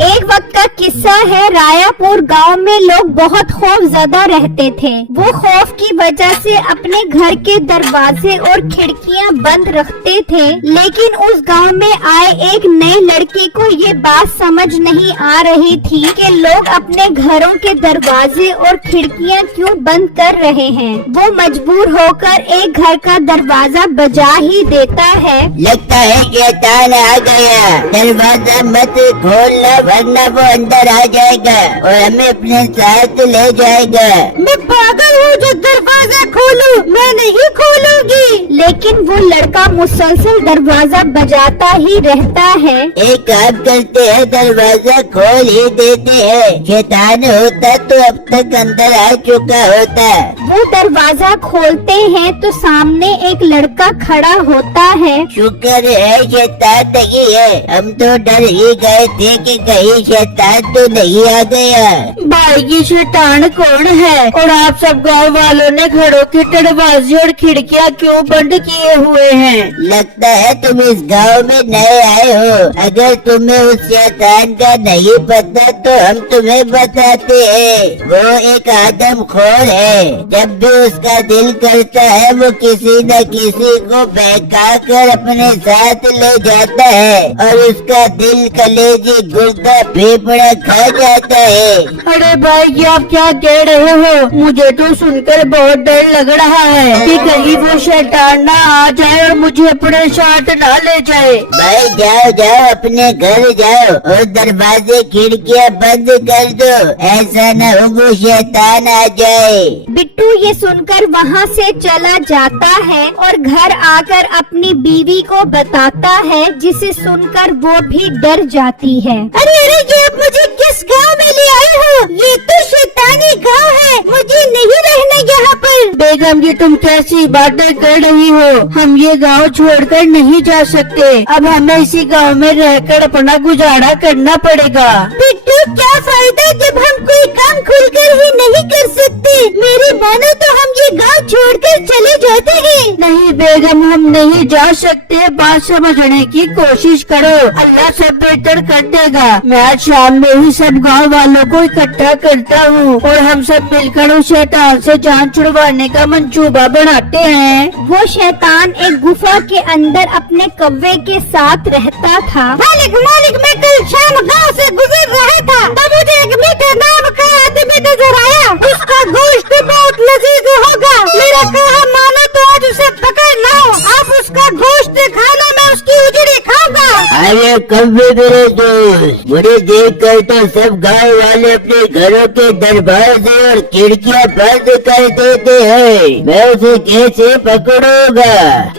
ایک وقت کا قصہ ہے، رایا پور گاؤں میں لوگ بہت خوف زدہ رہتے تھے۔ وہ خوف کی وجہ سے اپنے گھر کے دروازے اور کھڑکیاں بند رکھتے تھے، لیکن اس گاؤں میں آئے ایک نئے لڑکے کو یہ بات سمجھ نہیں آ رہی تھی کہ لوگ اپنے گھروں کے دروازے اور کھڑکیاں کیوں بند کر رہے ہیں۔ وہ مجبور ہو کر ایک گھر کا دروازہ بجا ہی دیتا ہے۔ لگتا ہے شیطان آ گیا، دروازہ مت کھولنا ورنہ وہ اندر آ جائے گا اور ہمیں اپنے ساتھ لے جائے گا۔ میں پاگل ہوں جو دروازہ کھولوں، میں نہیں کھولوں گی۔ لیکن وہ لڑکا مسلسل دروازہ بجاتا ہی رہتا ہے۔ ایک کام کرتے ہیں، دروازہ کھول ہی دیتے ہیں، شیطان ہوتا تو اب تک اندر آ چکا ہوتا۔ وہ دروازہ کھولتے ہیں تو سامنے ایک لڑکا کھڑا ہوتا ہے۔ شکر ہے شیطان نہیں ہے، ہم تو ڈر ہی گئے تھے کہ کہیں شیطان تو نہیں آ گیا۔ بھائی یہ شیطان کون ہے اور آپ سب گاؤں والوں نے گھروں کے دروازے اور کھڑکیاں کیوں بند کیے ہوئے ہیں؟ لگتا ہے تم اس گاؤں میں نئے آئے ہو، اگر تمہیں اس شیطان کا نہیں پتا تو ہم تمہیں بتاتے ہیں۔ وہ ایک آدم خور ہے، جب بھی اس کا دل کرتا ہے وہ کسی نہ کسی کو بہکا کر اپنے ساتھ لے جاتا ہے اور اس کا دل کلیجی گردہ پھیپڑا کھا جاتا ہے۔ ارے بھائی یہ آپ کیا کہہ رہے ہو؟ مجھے تو سن کر بہت ڈر لگ رہا ہے کہ کہیں وہ شیطان نہ آ جائے اور مجھے اپنے ساتھ نہ لے جائے۔ بھائی جاؤ جاؤ اپنے گھر جاؤ اور دروازے کھڑکیاں بند کر دو، ایسا نہ ہو وہ شیطان آ جائے۔ بٹو یہ سن کر وہاں سے چلا جاتا ہے اور گھر آ کر اپنی بیوی کو بتاتا ہے، جسے سن کر وہ بھی ڈر جاتی ہے۔ ارے یہ آپ مجھے کس گاؤں میں لے آئے ہو؟ یہ تو شیطانی گاؤں ہے، مجھے نہیں رہنا یہاں پر۔ بیگم جی تم کیسی باتیں کر رہی ہو؟ ہم یہ گاؤں چھوڑ کر نہیں جا سکتے، اب ہمیں اسی گاؤں میں رہ کر اپنا گزارا کرنا پڑے گا۔ بٹو کیا فائدہ جب ہم کوئی کام کھل کر ہی نہیں کر سکتے؟ میری مانو تو ہم یہ گاؤں چھوڑ کر چلے جاتے ہیں۔ نہیں بیگم ہم نہیں جا سکتے، بات سمجھنے کی کوشش کرو، اللہ سب بہتر کر دے گا۔ میں آج شام میں ہی سب گاؤں والوں کو اکٹھا کرتا ہوں اور ہم سب مل کر اس شیطان سے جان چھڑوانے کا منصوبہ بناتے ہیں۔ وہ شیطان ایک گفا کے اندر اپنے کوے کے ساتھ رہتا تھا۔ مالک میں کل شام گاؤں سے گزر رہا تھا، تب مجھے ایک میٹھا نام کا آدمی نظر آیا، اس کا گوشت بہت لذیذ ہوگا، میرا کہا مانو تو آج اسے پکڑ لاؤ، اب اس کا گوشت کھانا میں اس کی اجڑی کھاؤں گا۔ ارے کبھی میرے دوست، مجھے دیکھ کر تو سب گاؤں والے اپنے گھروں کے دروازے اور کھڑکیاں بند کر دیتے ہیں، میں اسے کیسے پکڑوں گا؟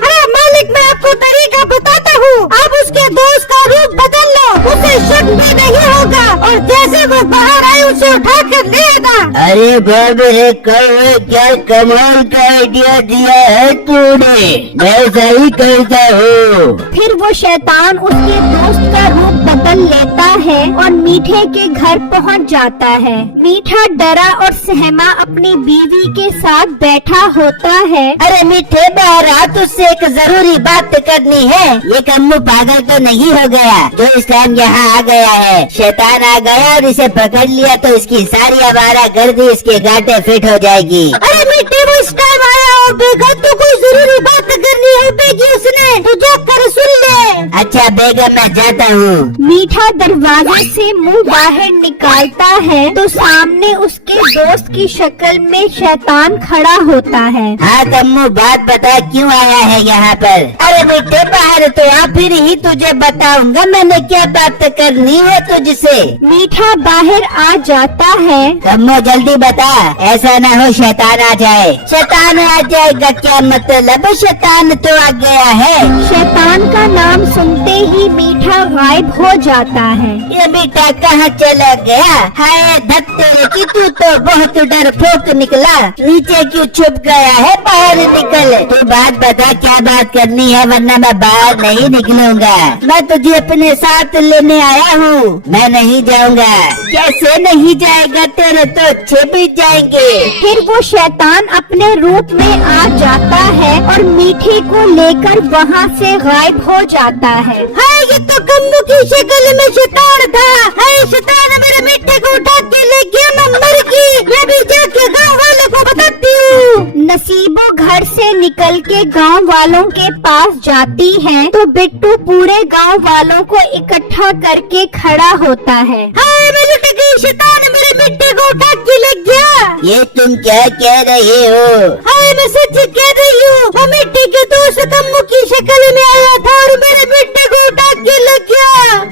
ارے مالک میں آپ کو طریقہ بتاتا ہوں، آپ اس کے دوست کا روپ بدل لو، اسے شک بھی نہیں ہوگا اور جیسے وہ باہر آئے اسے اٹھا کر لے آنا۔ ارے بابا کیا کمال کا آئیڈیا دیا ہے تو نے، میں صحیح کرتا ہوں۔ پھر وہ شیطان اس کے دوست کا روپ بدل لیتا ہے اور میٹھے کے گھر پہنچ جاتا ہے۔ میٹھا ڈرا اور سہما اپنی بیوی کے ساتھ بیٹھا ہوتا ہے۔ ارے میٹھے باہر آ، تجھ سے ایک ضروری بات کرنی ہے۔ یہ کمو پاگل تو نہیں ہو گیا جو اس ٹائم یہاں آ گیا ہے؟ شیطان آ گیا اور اسے پکڑ لیا تو اس کی ساری آوارہ گردی اس کے گاٹے فٹ ہو جائے گی۔ ارے میٹھے وہ اس ٹائم آیا اور بیگم تو کوئی ضروری بات کرنی ہوگی اس نے، تو جا کر سن لے۔ اچھا بیگم میں جاتا ہوں۔ میٹھا دروازے سے منہ باہر نکالتا ہے تو سامنے اس کے دوست کی شکل میں شیطان کھڑا ہوتا ہے۔ ہاں کمو بات بتا، کیوں آیا ہے یہاں پر؟ ارے بیٹے باہر تو آ، پھر ہی تجھے بتاؤں گا میں نے کیا بات کرنی ہے تجھ سے۔ میٹھا باہر آ جاتا ہے۔ کمو جلدی بتا، ایسا نہ ہو شیطان آ جائے۔ شیطان آ جائے گا کیا مطلب؟ شیطان تو آ گیا ہے۔ شیطان کا نام سنتے ہی میٹھا غائب ہو جاتا ہے۔ یہ بیٹا کہاں چلا گیا؟ ہائے دھترے کی تو بہت ڈر پھوک نکلا، نیچے کیوں چھپ گیا ہے؟ باہر نکل، تو بات بتا کیا بات کرنی ہے ورنہ میں باہر نہیں نکلوں گا۔ میں تجھے اپنے ساتھ لینے آیا ہوں، میں نہیں جاؤں گا۔ کیسے نہیں جائے گا؟ تیرے تو اچھے بھی جائیں گے۔ پھر وہ شیطان اپنے روپ میں آ جاتا ہے اور میٹھے کو لے کر وہاں سے غائب ہو جاتا ہے۔ ہائے یہ تو کمبو کی شکل میں شیطان تھا، ہائے पूरे गांव वालों के पास जाती है तो बिट्टू पूरे गांव वालों को इकट्ठा करके खड़ा होता है। हाय मेरे टकी शैतान, मेरे मिट्टी को उठा के ले गया। ये तुम क्या कह रहे हो? हाय मैं सच कह रही हूँ, वो मिट्टी के दोस्त तम्बू की शक्ल में आया था और मेरे मिट्टी को उठा के ले गया।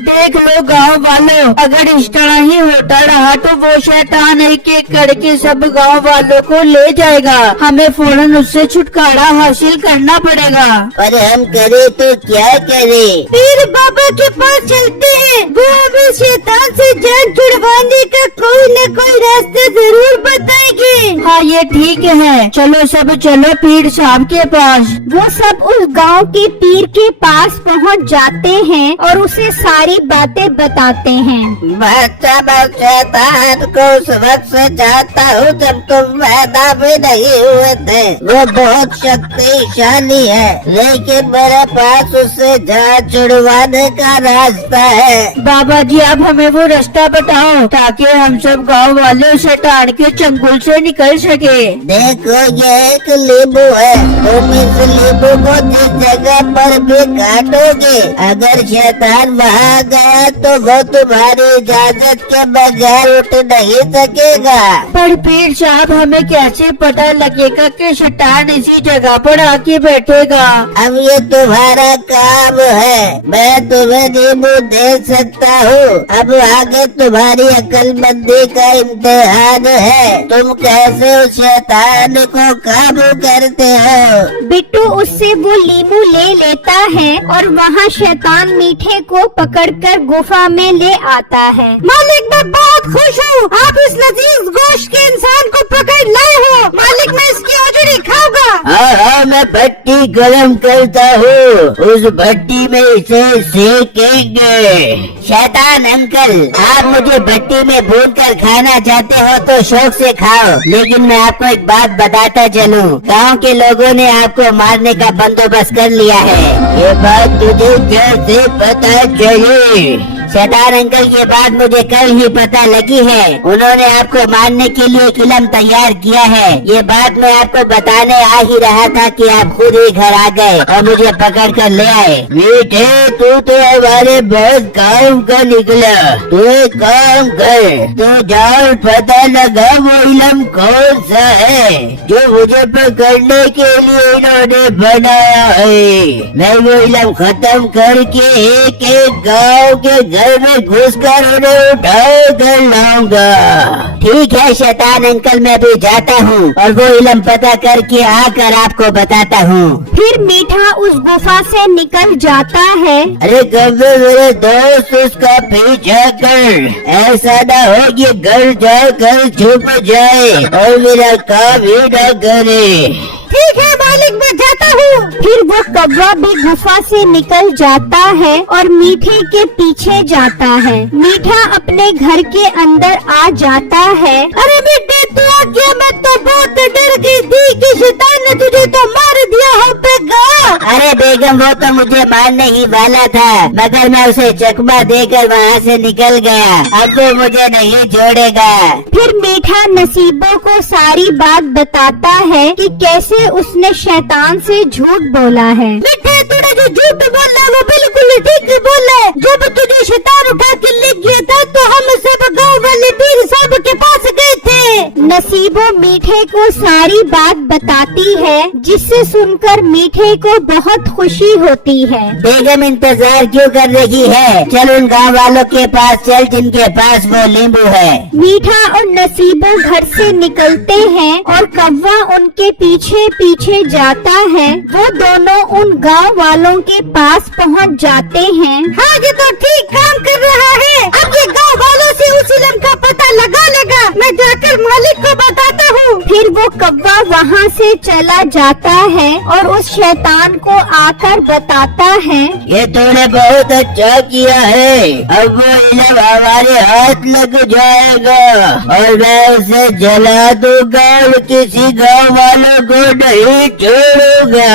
देख लो गांव वालों, अगर इस तरह ही होता रहा तो वो शैतान एक एक करके सब गांव वालों को ले जाएगा। हमें फौरन उससे छुटकारा हासिल करना पड़ेगा। पर हम करे तो क्या करे? पीर बाबा के पास चलते हैं, वो हमें शैतान से जान छुड़वाने का कोई न कोई रास्ता जरूर बताएंगे। हाँ ये ठीक है, चलो सब चलो पीर साहब के पास। वो सब उस गांव के पीर के पास पहुंच जाते हैं और उसे सारी बातें बताते हैं। बच्चा शैतान को उस वक्त से जानता हूँ जब तुम पैदा भी नहीं हुए थे। वो बहुत शक्तिशाली है, लेकिन मेरे पास उससे जान छुड़वाने का रास्ता है। बाबा जी आप हमें वो रास्ता बताओ ताकि हम सब गांव वाले शैतान के चंगुल से निकल सके। देखो ये एक नींबू है, तुम इस नींबू को जिस जगह पर भी काटोगे, अगर शैतान वहाँ गया तो वो तुम्हारी इजाजत के बगैर उठ नहीं सकेगा। पर पीर साहब हमें कैसे पता लगेगा कि शैतान इसी जगह पर आके बैठेगा? अब ये तुम्हारा काम है, मैं तुम्हें नींबू दे सकता हूँ। अब आगे तुम्हारी अक्लमंदी का इम्तिहान है, तुम कैसे उस शैतान को काबू करते हो। बिट्टू उससे वो नींबू ले लेता है और वहाँ शैतान मीठे को पकड़कर गुफा में ले आता है। मालिक मैं बहुत खुश हूँ, आप इस लजीज गोश्त के इंसान को पकड़ लाए हो। मालिक मैं इसकी औजरी खाऊंगा। हाँ मैं भट्टी गरम करता हूँ, उस भट्टी में इसे सेकेंगे। शैतान अंकल, आप मुझे भट्टी में भून कर खाना चाहते हो तो शौक से खाओ, लेकिन मैं आपको एक बात बताता चलूं, गांव के लोगों ने आपको मारने का बंदोबस्त कर लिया है। ये बात तुझे कैसे पता चली? शैतान अंकल ये बात मुझे कल ही पता लगी है, उन्होंने आपको मारने के लिए फिल्म तैयार किया है। ये बात मैं आपको बताने आ ही रहा था कि आप खुद ही घर आ गए और मुझे पकड़ कर ले आए। मीठे तू तो हमारे बहुत काम का निकला, तू एक काम कर, तू जाओ पता लगा वो इलम कौन सा है जो मुझे पकड़ने के लिए इन्होंने बनाया है। मैं वो इलम खत्म करके एक एक गाँव के घर में घुसकर उन्हें उठा कर लाऊंगा। ठीक है शैतान अंकल, मैं भी जाता हूँ और वो इलम पता करके आकर आपको बताता हूँ। फिर मीठा उस गुफा से निकल जाता है। अरे कभी मेरे दोस्त उसका पीछा कर, ऐसा ना हो कि घर जाकर छुप जाए और मेरा काम ही न करे। ठीक है मालिक मैं जाता हूँ। फिर वो कौवा भी गुफा से निकल जाता है और मीठे के पीछे जाता है। मीठा अपने घर के अंदर आ जाता है। अरे बेटे तू आ गया, मैं तो बहुत डर गई थी कि शैतान ने तुझे तो मार दिया होगा। अरे बेगम वो तो मुझे मारने ही वाला था, मगर मैं उसे चकमा देकर वहाँ से निकल गया, अब वो मुझे नहीं छोड़ेगा। फिर मीठा नसीबों को सारी बात बताता है कि कैसे उसने शैतान से झूठ बोला है। मीठे तूने जो झूठ बोला वो बिल्कुल ठीक बोला है। जब तुझे शैतान उठा के ले गया था तो हम सब गाँव वाले पीर साहब के पास गए थे। नसीबों मीठे को सारी बात बताती है, जिससे सुनकर मीठे को बहुत खुशी होती है। बेगम इंतजार क्यों कर रही है, चल उन गाँव वालों के पास चल जिनके पास वो नींबू है। मीठा और नसीबों घर से निकलते हैं और कौवा उनके पीछे पीछे जाता है। वो दोनों उन गांव वालों के पास पहुंच जाते हैं। हाँ ये तो ठीक काम कर रहा है, अब ये गांव वालों से उस इलम का पता लगा लेगा। मैं जाकर मालिक को बताता हूँ। फिर वो कौवा वहाँ से चला जाता है और उस शैतान को आकर बताता है, ये तूने बहुत अच्छा किया है, अब वो इलम हमारे हाथ लग जाएगा और मैं उसे जला दूंगा और किसी गाँव वालों को नहीं छोड़ूंगा।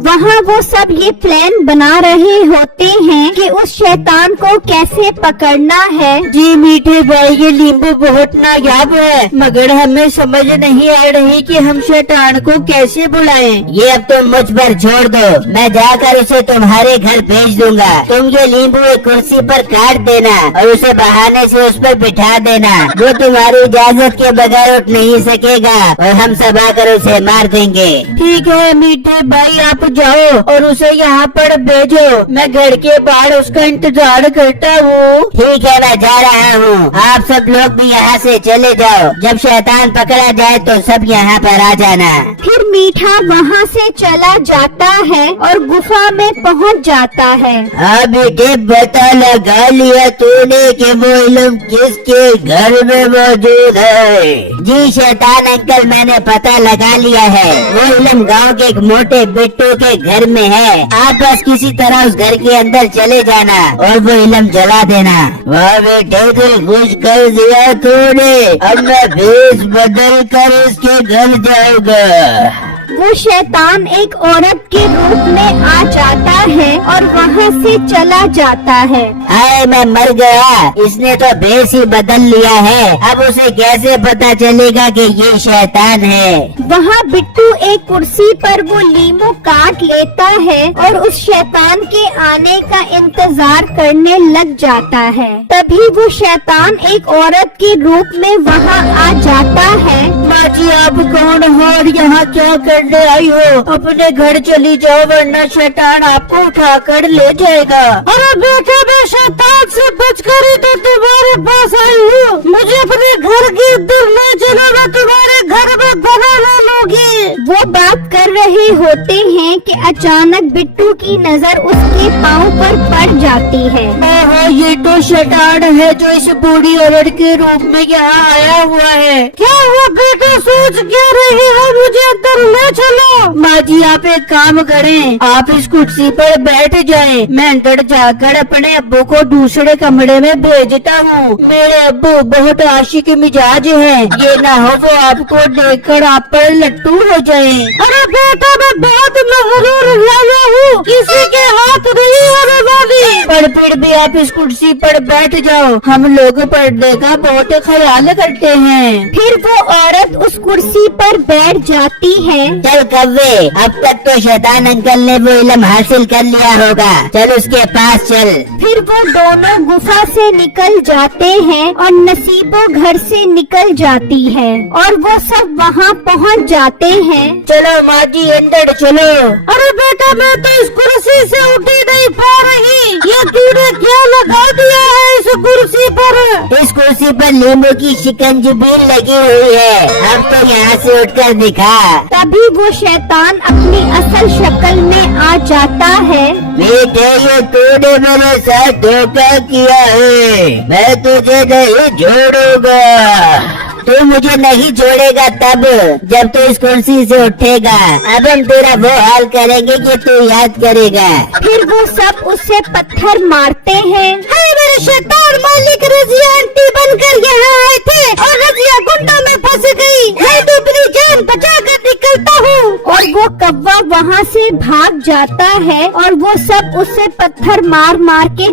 वहाँ वो सब ये प्लान बना रहे होते हैं कि उस शैतान को कैसे पकड़ना है। जी मीठे भाई, ये नींबू बहुत नायाब है, मगर हमें समझ नहीं आ रही कि हम शैतान को कैसे बुलाएं। ये अब तुम मुझ पर छोड़ दो, मैं जाकर उसे तुम्हारे घर भेज दूंगा। तुम ये नींबू एक कुर्सी पर काट देना और उसे बहाने से उस पर बिठा देना। वो तुम्हारी इजाजत के बगैर उठ नहीं सकेगा और हम सब आकर उसे मार देंगे। ठीक है मीठे भाई, आप जाओ और उसे यहाँ पर भेजो, मैं घर के बाहर उसका इंतजार करता हूँ। ठीक है, मैं जा रहा हूँ। आप सब लोग भी यहाँ से चले जाओ। जब शैतान पकड़ा जाए तो सब यहाँ पर आ जाना। फिर मीठा वहाँ से चला जाता है और गुफा में पहुँच जाता है। हाँ बेटे, पता लगा लिया तूने कि वो इल्म किसके घर में मौजूद है? जी शैतान अंकल, मैंने पता लगा लिया है। वो इल्म गांव के एक मोटे बिट्टू के घर में है। आप बस किसी तरह उस घर के अंदर चले जाना और वो इल्म जला देना। वाह बेटे, दिल खुश कर दिया तूने। अब मैं भेष बदल कर उसके घर जाऊंगा। वो शैतान एक औरत के रूप में आ जाता है और वहाँ से चला जाता है। आए, मैं मर गया। इसने तो भेष ही बदल लिया है। अब उसे कैसे पता चलेगा कि ये शैतान है? वहाँ बिट्टू एक कुर्सी पर वो लीमू काट लेता है और उस शैतान के आने का इंतजार करने लग जाता है। तभी वो शैतान एक औरत के रूप में वहाँ आ जाता है। माँ जी, आप कौन हो और यहाँ क्या करने आई हो? अपने घर चली जाओ, वरना शैतान आपको उठा कर ले जाएगा। अरे बेटा, मैं शैतान से बचकर ही तो तुम्हारे पास आई हूँ। मुझे अपने घर के अंदर ले चलो, मैं तुम्हारे घर में बना ले लूंगी। वो बात कर रहे होते हैं कि अचानक बिट्टू की नजर उसके पाँव पर पड़ जाती है। ओहो, ये तो शैतान है जो इस बूढ़ी औरत के रूप में यहाँ आया हुआ है। क्या हुआ बेटा, सोच क्या रही है? मुझे अंदर ले चलो। माँ जी, आप एक काम करें, आप इस कुर्सी पर बैठ जाएं। मैं अंदर जाकर अपने अब्बू को दूसरे कमरे में भेजता हूँ। मेरे अब्बू बहुत आशिक मिजाज हैं, ये ना हो वो आपको देखकर आप पर लट्टू हो जाए। अरे बेटा, मैं बहुत मगरूर लाया हूँ, किसी के हाथ नहीं होने वाली। पर फिर भी आप इस कुर्सी पर बैठ जाओ, हम लोग पर्दे का बहुत ख्याल करते हैं। फिर वो औरत उस कुर्सी पर बैठ जाती है। चल कव्वे, अब तक तो शैतान अंकल ने वो इल्म हासिल कर लिया होगा। चल उसके पास चल। फिर वो दोनों गुफा से निकल जाते हैं और नसीबो घर से निकल जाती है और वो सब वहाँ पहुँच जाते हैं। चलो माँ जी, अंदर चलो। अरे बेटा, मैं तो इस कुर्सी से उठ ही नहीं पा रही। ये तूने क्या लगा दिया है इस कुर्सी पर? इस कुर्सी पर नींबू की शिकंजी भी लगी हुई है। अब तो यहाँ से उठकर दिखा। तभी वो शैतान अपनी असल शक्ल में आ जाता है। बेटे, ये तूने मेरे साथ धोखा किया है। मैं तुझे नहीं छोड़ूंगा। तू मुझे नहीं छोड़ेगा तब जब तू इस कुर्सी से उठेगा। अब हम तेरा वो हाल करेंगे कि तू याद करेगा। फिर वो सब उससे पत्थर मारते हैं। हाय मेरे शैतान मालिक, रजिया आंटी बनकर यहाँ आए थे और रजिया गुंडा में फंस गई। मैं तो अपनी जान बचा कर निकलता हूँ। और वो कौवा वहाँ से भाग जाता है और वो सब उससे पत्थर मार मार के